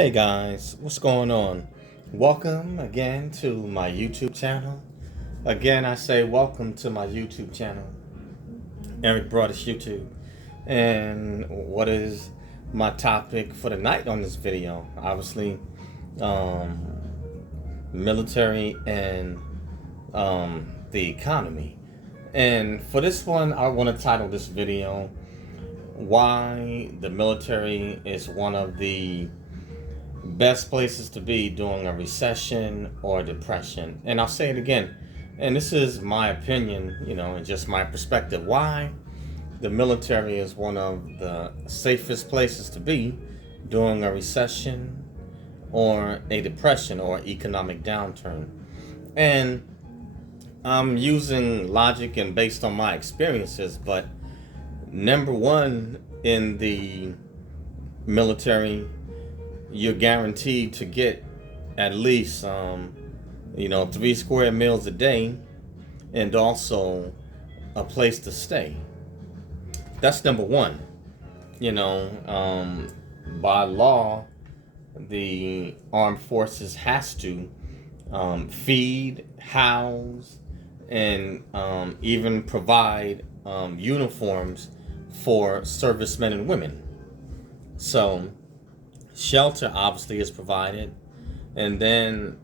Hey guys, what's going on? Welcome again to my YouTube channel. Again, I say welcome to my YouTube channel, Eric Broadus YouTube. And what is my topic for the night on this video? Obviously, um, military and the economy. And for this one, I want to title this video, Why the Military is One of the Best Places to Be During a Recession or Depression. And I'll say it again, and this is my opinion, and just my perspective. Why the military is one of the safest places to be during a recession or a depression or economic downturn. And I'm using logic and based on my experiences, but number one, in the military, you're guaranteed to get at least 3 square meals a day, and also a place to stay. That's number one. By law, the armed forces has to feed, house, and even provide uniforms for servicemen and women. So shelter obviously is provided, and then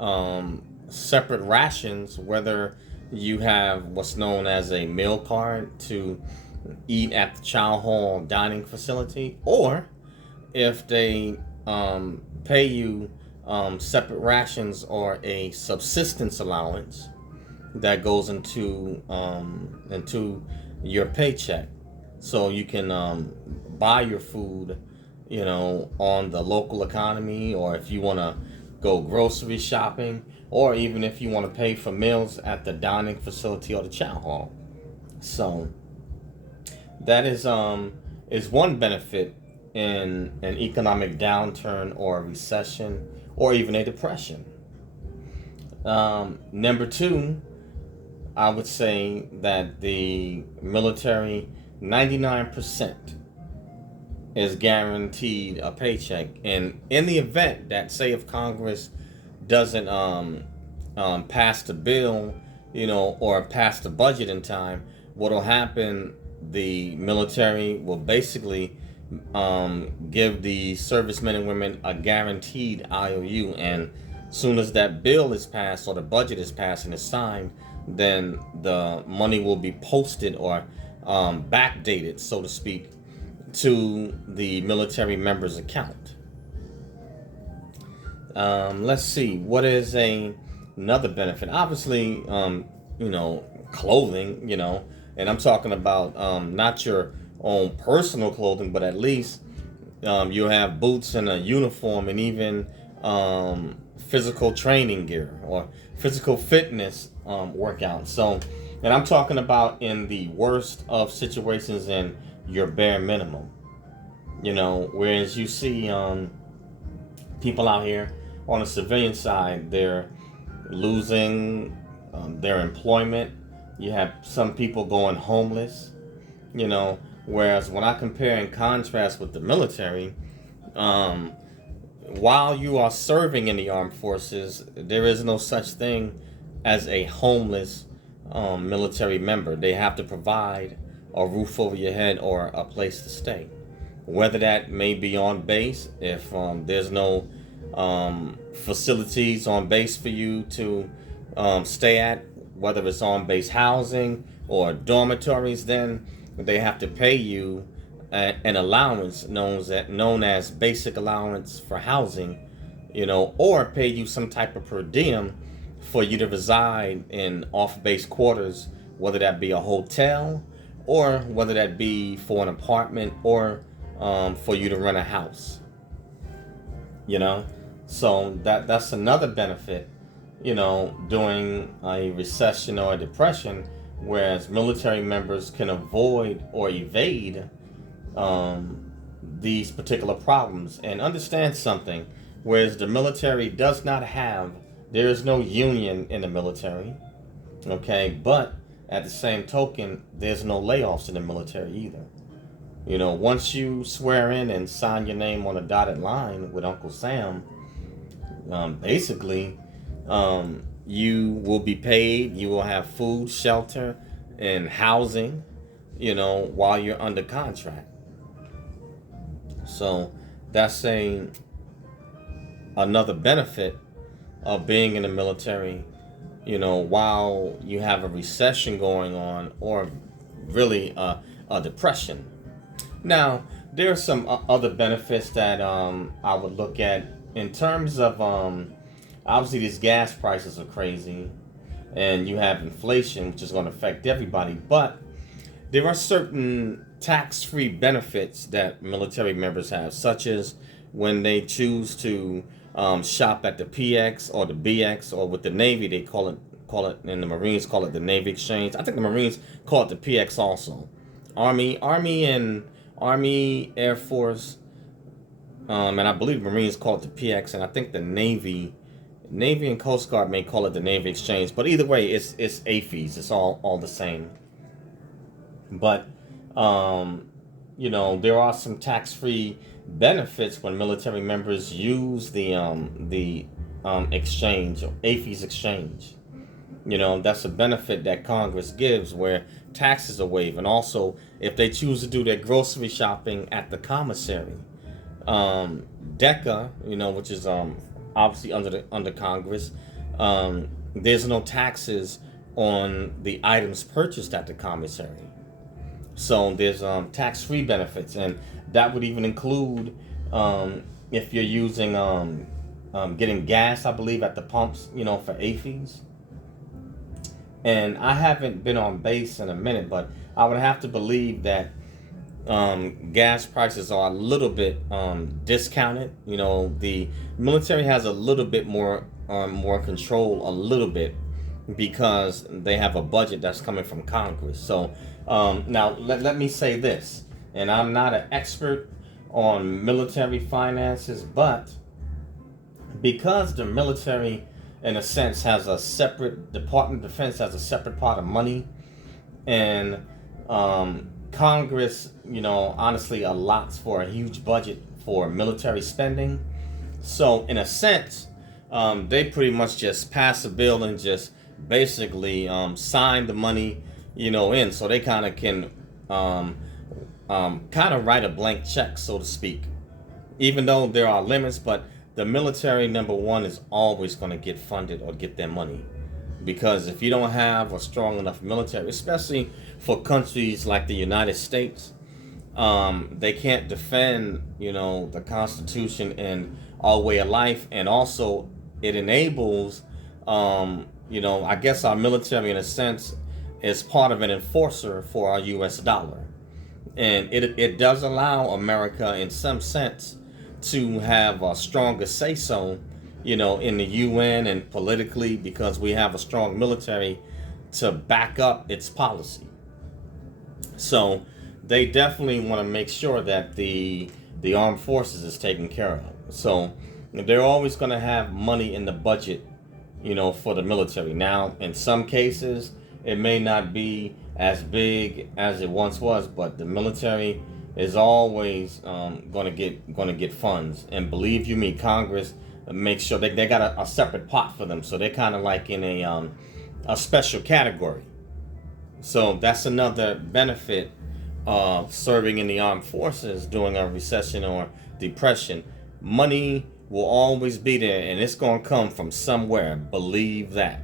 separate rations, whether you have what's known as a meal card to eat at the child hall dining facility, or if they pay you separate rations or a subsistence allowance that goes into your paycheck, so you can buy your food on the local economy, or if you want to go grocery shopping, or even if you want to pay for meals at the dining facility or the chow hall. So that is one benefit in an economic downturn or a recession or even a depression. Number two, I would say that the military, 99% is guaranteed a paycheck, and in the event that, say, if Congress doesn't pass the bill, or pass the budget in time, what'll happen? The military will basically give the servicemen and women a guaranteed IOU, and soon as that bill is passed or the budget is passed and is signed, then the money will be posted or backdated, so to speak, to the military member's account. Let's see, what is another benefit? Obviously, clothing, and I'm talking about not your own personal clothing, but at least you have boots and a uniform, and even physical training gear or physical fitness workout. So, and I'm talking about in the worst of situations, in your bare minimum. Whereas you see people out here on the civilian side, they're losing their employment. You have some people going homeless, whereas when I compare and contrast with the military, while you are serving in the armed forces, there is no such thing as a homeless military member. They have to provide a roof over your head or a place to stay, whether that may be on base, if there's no facilities on base for you to stay at, whether it's on base housing or dormitories, then they have to pay you an allowance known as basic allowance for housing, or pay you some type of per diem for you to reside in off-base quarters, whether that be a hotel, or whether that be for an apartment, or for you to rent a house. So that's another benefit, during a recession or a depression, whereas military members can avoid or evade these particular problems. And understand something, whereas the military does not have, there is no union in the military, okay? But at the same token, there's no layoffs in the military either. You know, once you swear in and sign your name on a dotted line with Uncle Sam, basically, you will be paid. You will have food, shelter, and housing, you know, while you're under contract. So that's another benefit of being in the military, you know, while you have a recession going on, or really a depression. Now, there are some other benefits that I would look at in terms of obviously these gas prices are crazy, and you have inflation, which is going to affect everybody. But there are certain tax-free benefits that military members have, such as when they choose to shop at the PX or the BX, or with the Navy they call it, and the Marines call it the Navy Exchange. I think the Marines call it the PX also. Army, Air Force, and I believe Marines call it the PX, and I think the Navy and Coast Guard may call it the Navy Exchange. But either way, it's AFES. It's all the same. But you know, there are some tax-free benefits when military members use the exchange, or AFES exchange. You know, that's a benefit that Congress gives, where taxes are waived. And also, if they choose to do their grocery shopping at the commissary, DECA, you know, which is obviously under Congress, there's no taxes on the items purchased at the commissary. So there's tax-free benefits, and that would even include if you're using getting gas, I believe, at the pumps, you know, for AFES. And I haven't been on base in a minute, but I would have to believe that gas prices are a little bit discounted. You know, the military has a little bit more control, a little bit, because they have a budget that's coming from Congress. So now let me say this, and I'm not an expert on military finances, but because the military, in a sense, has a separate Department of Defense, has a separate pot of money, and Congress, you know, honestly allots for a huge budget for military spending. So in a sense, they pretty much just pass a bill and just basically sign the money, you know, in. So they kind of can kind of write a blank check, so to speak, even though there are limits. But the military, number one, is always going to get funded or get their money, because if you don't have a strong enough military, especially for countries like the United States, they can't defend, you know, the Constitution and our way of life. And also it enables, you know, I guess our military, in a sense, is part of an enforcer for our US dollar. And it does allow America, in some sense, to have a stronger say-so, you know, in the UN and politically, because we have a strong military to back up its policy. So they definitely want to make sure that the armed forces is taken care of. So they're always going to have money in the budget, you know, for the military. Now, in some cases, it may not be as big as it once was, but the military is always going to get funds. And believe you me, Congress makes sure they got a separate pot for them. So they're kind of like in a special category. So that's another benefit of serving in the armed forces during a recession or depression. Money will always be there, and it's going to come from somewhere. Believe that.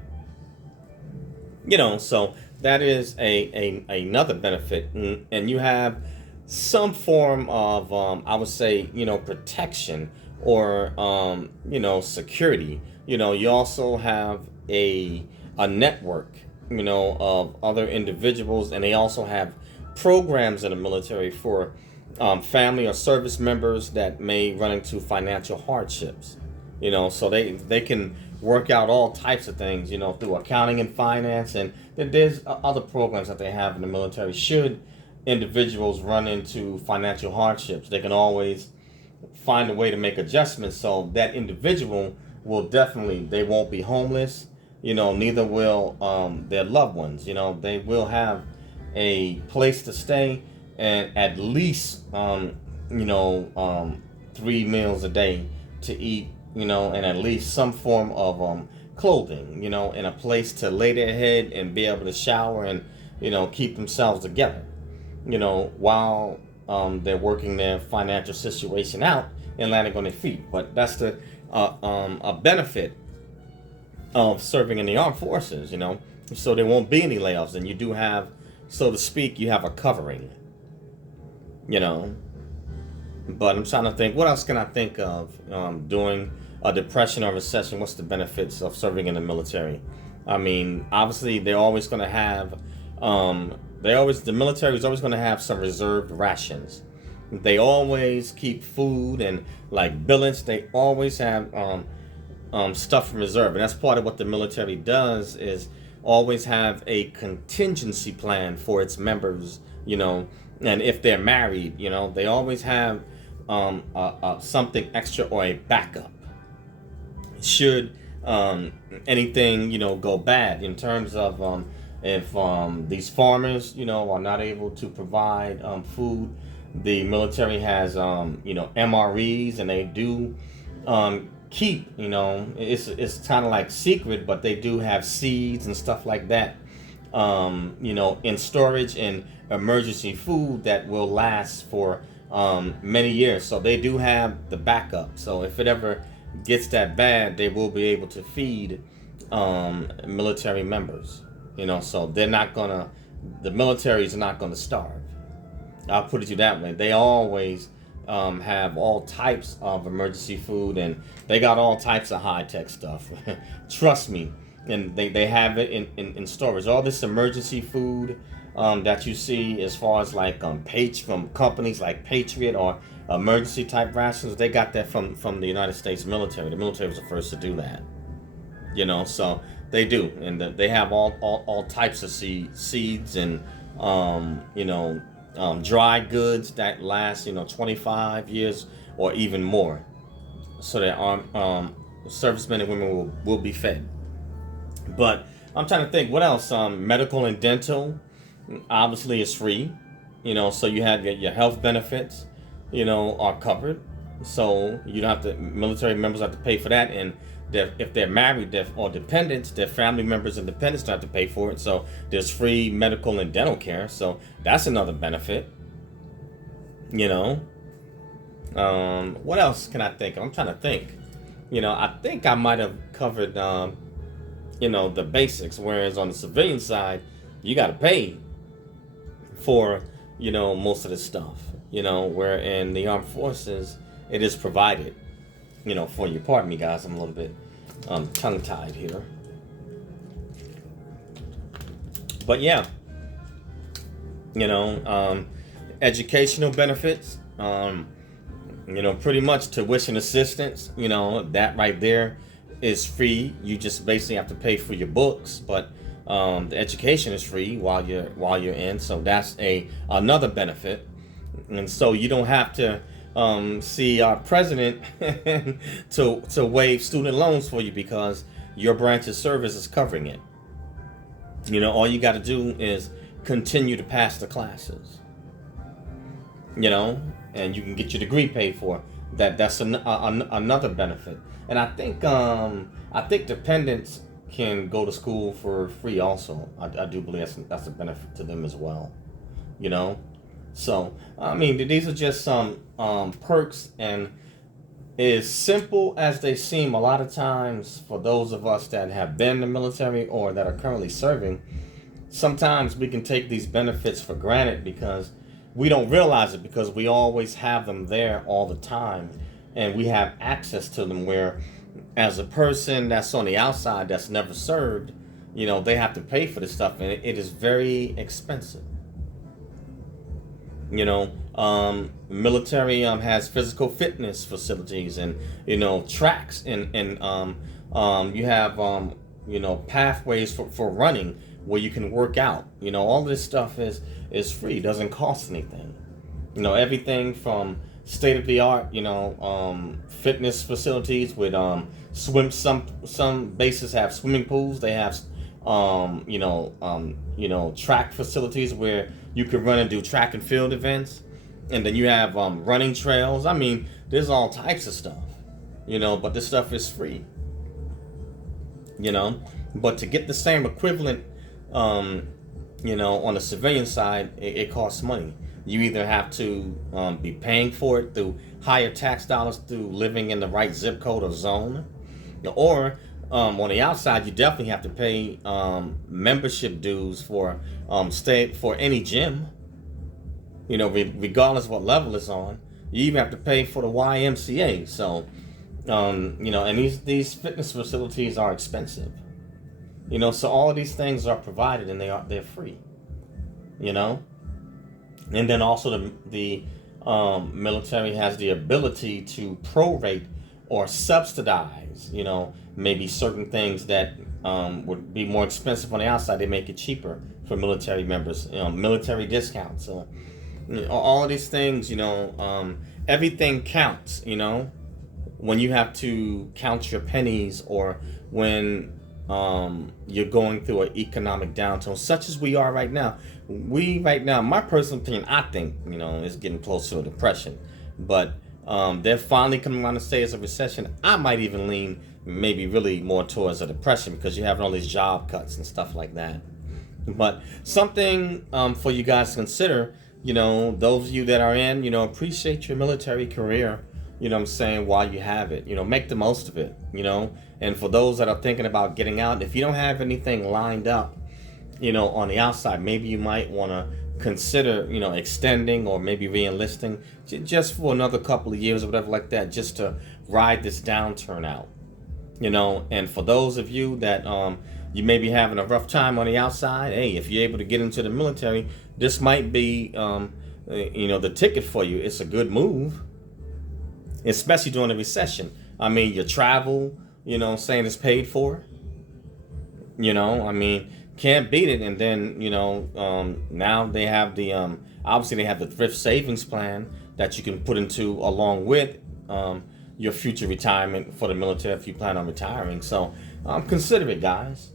You know, so that is another benefit. And you have some form of, I would say, you know, protection, or, you know, security. You know, you also have a network, you know, of other individuals, and they also have programs in the military for family or service members that may run into financial hardships. You know, so they can work out all types of things, you know, through accounting and finance. And then there's other programs that they have in the military. Should individuals run into financial hardships, they can always find a way to make adjustments, so that individual will definitely, they won't be homeless, you know, neither will their loved ones. You know, they will have a place to stay, and at least 3 meals a day to eat, and at least some form of clothing, and a place to lay their head and be able to shower and keep themselves together, while they're working their financial situation out and landing on their feet. But that's the a benefit of serving in the armed forces, so there won't be any layoffs, and you do have, so to speak, you have a covering, you know. But I'm trying to think, what else can I think of during a depression or recession? What's the benefits of serving in the military? I mean, obviously, they're always going to have, the military is always going to have some reserved rations. They always keep food and like billets. They always have stuff from reserve, and that's part of what the military does is always have a contingency plan for its members. And if they're married, they always have something extra or a backup should anything go bad in terms of if these farmers are not able to provide food. The military has MREs, and they do keep, it's kind of like secret, but they do have seeds and stuff like that in storage and emergency food that will last for many years. So they do have the backup. So if it ever gets that bad, they will be able to feed military members. So the military is not gonna starve. I'll put it that way. They always have all types of emergency food, and they got all types of high-tech stuff. Trust me. And they have it in storage. All this emergency food that you see as far as like from companies like Patriot or emergency type rations, they got that from the United States military. The military was the first to do that. So they do. And they have all types of seeds and dry goods that last 25 years or even more, so that servicemen and women will be fed. But I'm trying to think what else. Medical and dental obviously is free, so you have your health benefits are covered, so you don't have to, military members have to pay for that. And if they're married or dependents, their family members and dependents don't have to pay for it. So there's free medical and dental care. So that's another benefit. What else can I think of? I'm trying to think. I think I might have covered, the basics. Whereas on the civilian side, you got to pay for, most of the stuff. Where in the armed forces, it is provided. For you. Pardon me, guys. I'm a little bit tongue-tied here. But yeah, educational benefits, pretty much tuition assistance, that right there is free. You just basically have to pay for your books, but the education is free while you're in. So that's another benefit. And so you don't have to see our president to waive student loans for you, because your branch's service is covering it. All you got to do is continue to pass the classes, and you can get your degree paid for. That's another benefit. And I think dependents can go to school for free also. I do believe that's a benefit to them as well. So, I mean, these are just some perks, and as simple as they seem, a lot of times for those of us that have been in the military or that are currently serving, sometimes we can take these benefits for granted because we don't realize it, because we always have them there all the time, and we have access to them, where as a person that's on the outside that's never served, they have to pay for this stuff, and it is very expensive. Military has physical fitness facilities and tracks, and you have pathways for running where you can work out. All this stuff is free, doesn't cost anything. Everything from state of the art fitness facilities with some bases have swimming pools. They have track facilities where You could run and do track and field events, and then you have running trails. I mean, there's all types of stuff, but this stuff is free, But to get the same equivalent, on the civilian side, it costs money. You either have to be paying for it through higher tax dollars through living in the right zip code or zone, or on the outside, you definitely have to pay membership dues for stay for any gym. Regardless of what level it's on, you even have to pay for the YMCA. So, and these fitness facilities are expensive. So all of these things are provided and they're free. And then also the military has the ability to prorate or subsidize, maybe certain things that would be more expensive on the outside. They make it cheaper for military members, military discounts. So all of these things, everything counts, when you have to count your pennies or when you're going through an economic downturn such as we are right now. My personal opinion, I think, is getting close to a depression. But they're finally coming around to say it's a recession. I might even lean maybe really more towards a depression because you're having all these job cuts and stuff like that. But something for you guys to consider, those of you that are in, appreciate your military career, while you have it, make the most of it, and for those that are thinking about getting out, if you don't have anything lined up, on the outside, maybe you might want to consider, extending or maybe re-enlisting just for another couple of years or whatever like that, just to ride this downturn out, and for those of you that, you may be having a rough time on the outside, hey, if you're able to get into the military, this might be, the ticket for you. It's a good move, especially during a recession. I mean, your travel, saying it's paid for. Can't beat it. And then, now they have the, obviously they have the thrift savings plan that you can put into along with your future retirement for the military if you plan on retiring. So consider it, guys.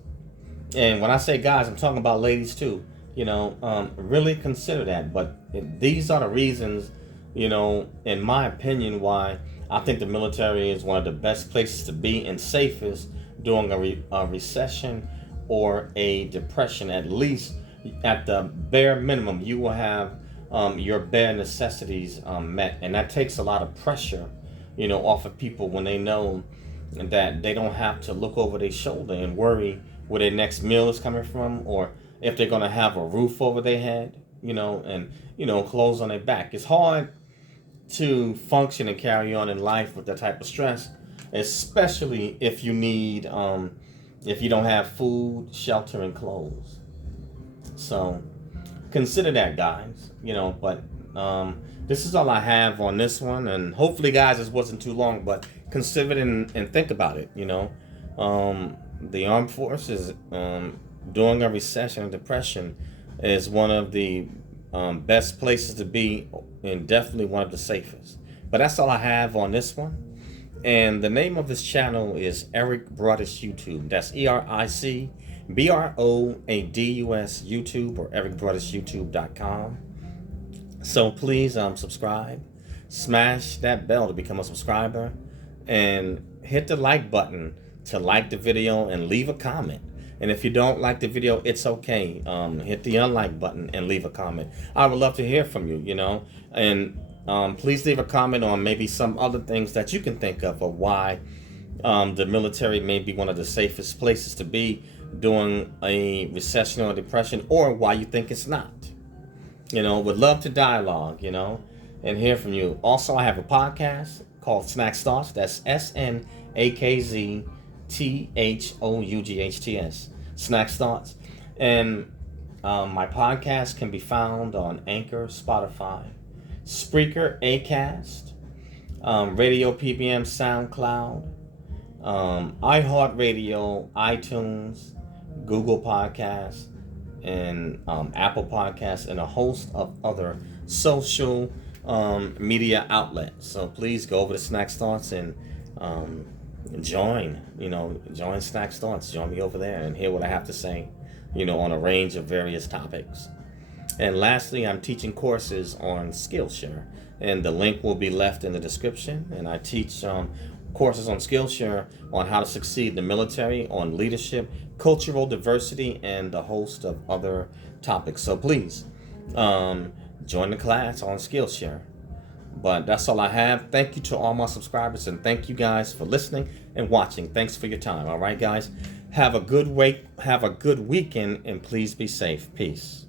And when I say guys, I'm talking about ladies too. Really consider that. But these are the reasons, in my opinion, why I think the military is one of the best places to be and safest during a recession or a depression. At least at the bare minimum, you will have your bare necessities met. And that takes a lot of pressure, off of people when they know that they don't have to look over their shoulder and worry where their next meal is coming from, or if they're going to have a roof over their head, and, clothes on their back. It's hard to function and carry on in life with that type of stress, especially if you need, if you don't have food, shelter, and clothes. So consider that, guys, but this is all I have on this one. And hopefully, guys, this wasn't too long, but consider it and think about it, the armed forces during a recession and depression is one of the best places to be and definitely one of the safest. But that's all I have on this one. And the name of this channel is Eric Broadus YouTube. That's EricBroadus YouTube, or ericbroadusyoutube.com. So please subscribe, smash that bell to become a subscriber, and hit the like button to like the video and leave a comment. And if you don't like the video, it's okay. Hit the unlike button and leave a comment. I would love to hear from you, and please leave a comment on maybe some other things that you can think of why the military may be one of the safest places to be during a recession or depression, or why you think it's not. Would love to dialogue, and hear from you. Also, I have a podcast called Snacks Thoughts. That's SNAKZTHOUGHTS. Snacks Thoughts. And my podcast can be found on Anchor, Spotify, Spreaker, Acast, Radio PBM, SoundCloud, iHeartRadio, iTunes, Google Podcasts, and Apple Podcasts, and a host of other social media outlets. So please go over to Snacks Thoughts and join Snacks Thoughts. Join me over there and hear what I have to say, on a range of various topics. And lastly, I'm teaching courses on Skillshare, and the link will be left in the description. And I teach courses on Skillshare on how to succeed in the military, on leadership, cultural diversity, and a host of other topics. So please join the class on Skillshare. But that's all I have. Thank you to all my subscribers, and thank you guys for listening and watching. Thanks for your time. All right, guys. Have a good week. Have a good weekend, and please be safe. Peace.